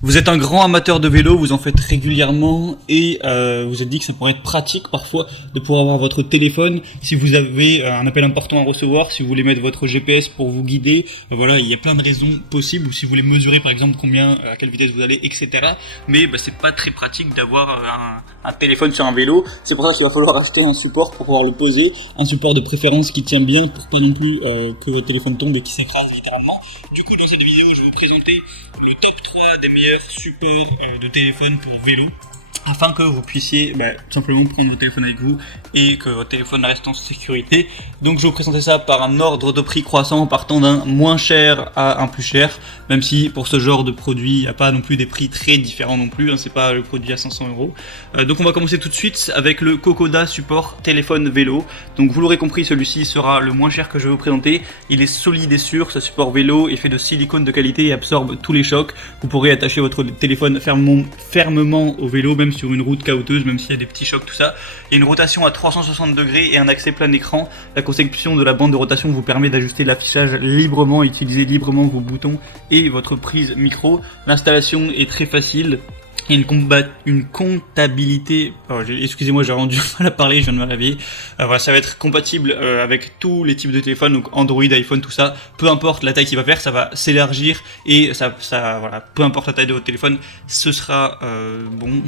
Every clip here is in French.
Vous êtes un grand amateur de vélo, vous en faites régulièrement et vous êtes dit que ça pourrait être pratique parfois de pouvoir avoir votre téléphone si vous avez un appel important à recevoir, si vous voulez mettre votre GPS pour vous guider. Voilà, il y a plein de raisons possibles, ou si vous voulez mesurer par exemple à quelle vitesse vous allez, etc. Mais c'est pas très pratique d'avoir un téléphone sur un vélo. C'est pour ça qu'il va falloir acheter un support pour pouvoir le poser, un support de préférence qui tient bien pour pas non plus que votre téléphone tombe et qu'il s'écrase littéralement. Du coup, dans cette vidéo, je vais vous présenter le top 3 des meilleurs supports de téléphone pour vélo, afin que vous puissiez tout simplement prendre votre téléphone avec vous et que votre téléphone reste en sécurité. Donc je vais vous présenter ça par un ordre de prix croissant, partant d'un moins cher à un plus cher, même si pour ce genre de produit il n'y a pas non plus des prix très différents non plus, c'est pas le produit à 500 €. Donc on va commencer tout de suite avec le Kokoda support téléphone vélo. Donc vous l'aurez compris, celui-ci sera le moins cher que je vais vous présenter. Il est solide et sûr, ce support vélo est fait de silicone de qualité et absorbe tous les chocs. Vous pourrez attacher votre téléphone fermement au vélo, même sur une route chaoteuse, même s'il y a des petits chocs, tout ça. Il y a une rotation à 360 degrés et un accès plein écran. La conception de la bande de rotation vous permet d'ajuster l'affichage librement, utiliser librement vos boutons et votre prise micro. L'installation est très facile. Il y a une comptabilité, excusez-moi, j'ai rendu mal à parler, je viens de me réveiller. Voilà, ça va être compatible avec tous les types de téléphones, donc Android, iPhone, tout ça. Peu importe la taille qu'il va faire, ça va s'élargir et voilà, peu importe la taille de votre téléphone, ce sera bon.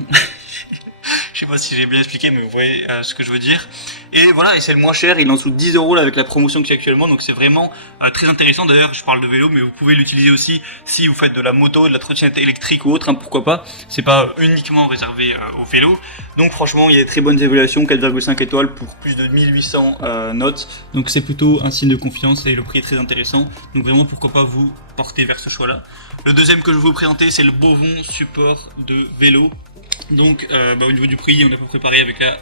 Je sais pas si j'ai bien expliqué, mais vous voyez ce que je veux dire. Et voilà, et c'est le moins cher, il est en dessous de 10 € là avec la promotion qu'il y a actuellement, donc c'est vraiment très intéressant. D'ailleurs, je parle de vélo, mais vous pouvez l'utiliser aussi si vous faites de la moto, de la trottinette électrique ou autre, pourquoi pas. C'est pas uniquement réservé au vélo. Donc franchement, il y a des très bonnes évaluations, 4,5 étoiles pour plus de 1800 notes. Donc c'est plutôt un signe de confiance et le prix est très intéressant. Donc vraiment, pourquoi pas vous porter vers ce choix-là. Le deuxième que je vais vous présenter, c'est le Bovon support de vélo. Donc au niveau du prix, on a préparé avec la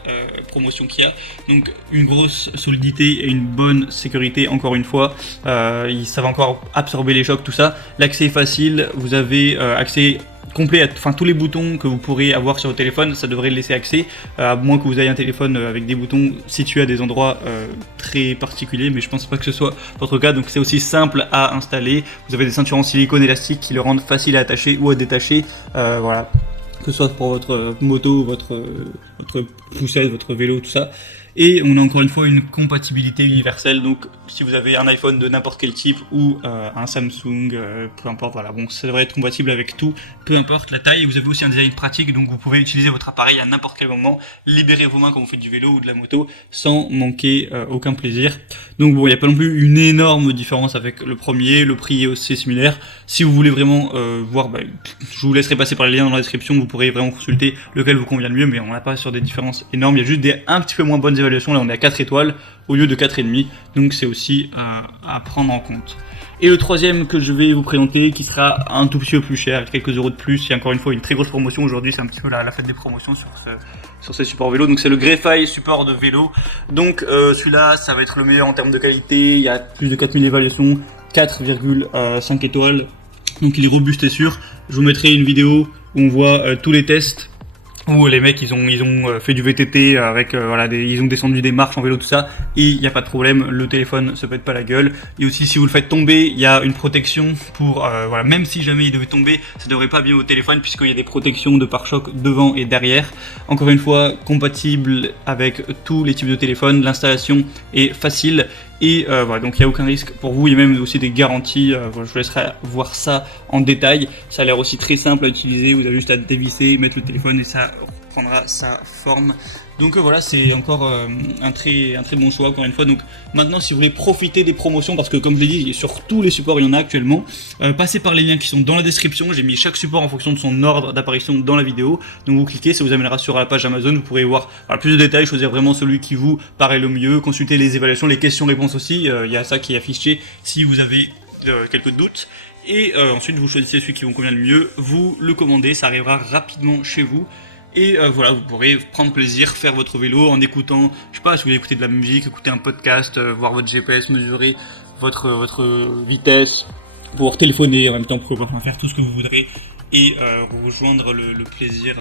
promotion qu'il y a. Donc une grosse solidité et une bonne sécurité, encore une fois. Ça va encore absorber les chocs, tout ça. L'accès est facile, vous avez accès complet à tous les boutons que vous pourrez avoir sur votre téléphone, ça devrait laisser accès, à moins que vous ayez un téléphone avec des boutons situés à des endroits très particuliers, mais je pense pas que ce soit votre cas. Donc c'est aussi simple à installer. Vous avez des ceintures en silicone élastique qui le rendent facile à attacher ou à détacher. Voilà, que ce soit pour votre moto, votre poussette, votre vélo, tout ça. Et on a encore une fois une compatibilité universelle, donc si vous avez un iPhone de n'importe quel type ou un Samsung, peu importe, voilà, bon, ça devrait être compatible avec tout, peu importe la taille. Et vous avez aussi un design pratique, donc vous pouvez utiliser votre appareil à n'importe quel moment, libérer vos mains quand vous faites du vélo ou de la moto sans manquer aucun plaisir. Donc bon, il n'y a pas non plus une énorme différence avec le premier, le prix est aussi similaire. Si vous voulez vraiment voir, je vous laisserai passer par les liens dans la description, vous pourrez vraiment consulter lequel vous convient le mieux, mais on n'a pas sur des différences énormes, il y a juste des un petit peu moins bonnes évaluations. Là on est à 4 étoiles au lieu de 4,5, donc c'est aussi à prendre en compte. Et le troisième que je vais vous présenter, qui sera un tout petit peu plus cher, quelques euros de plus, il y a encore une fois une très grosse promotion aujourd'hui, c'est un petit peu la fête des promotions sur ces supports vélo. Donc c'est le Grefy support de vélo. Donc celui-là, ça va être le meilleur en termes de qualité, il y a plus de 4000 évaluations, 4,5 étoiles, donc il est robuste et sûr. Je vous mettrai une vidéo où on voit tous les tests, où les mecs ils ont fait du VTT avec ils ont descendu des marches en vélo, tout ça, et il n'y a pas de problème, le téléphone se pète pas la gueule. Et aussi si vous le faites tomber, il y a une protection pour même si jamais il devait tomber, ça devrait pas bien au téléphone puisqu'il y a des protections de pare-choc devant et derrière. Encore une fois, compatible avec tous les types de téléphones, l'installation est facile. Et voilà, donc il n'y a aucun risque pour vous, il y a même aussi des garanties, je vous laisserai voir ça en détail. Ça a l'air aussi très simple à utiliser, vous avez juste à dévisser, mettre le téléphone et ça reprendra sa forme. Donc voilà, c'est encore un très bon choix encore une fois. Donc maintenant, si vous voulez profiter des promotions, parce que comme je l'ai dit, sur tous les supports il y en a actuellement, passez par les liens qui sont dans la description. J'ai mis chaque support en fonction de son ordre d'apparition dans la vidéo. Donc vous cliquez, ça vous amènera sur la page Amazon. Vous pourrez voir plus de détails, choisir vraiment celui qui vous paraît le mieux, consulter les évaluations, les questions-réponses aussi. Il y a ça qui est affiché si vous avez quelques doutes. Et ensuite vous choisissez celui qui vous convient le mieux, vous le commandez, ça arrivera rapidement chez vous. Et voilà, vous pourrez prendre plaisir, faire votre vélo en écoutant, je sais pas, si vous voulez écouter de la musique, écouter un podcast, voir votre GPS, mesurer votre vitesse, pouvoir téléphoner en même temps, pouvoir faire tout ce que vous voudrez et rejoindre le plaisir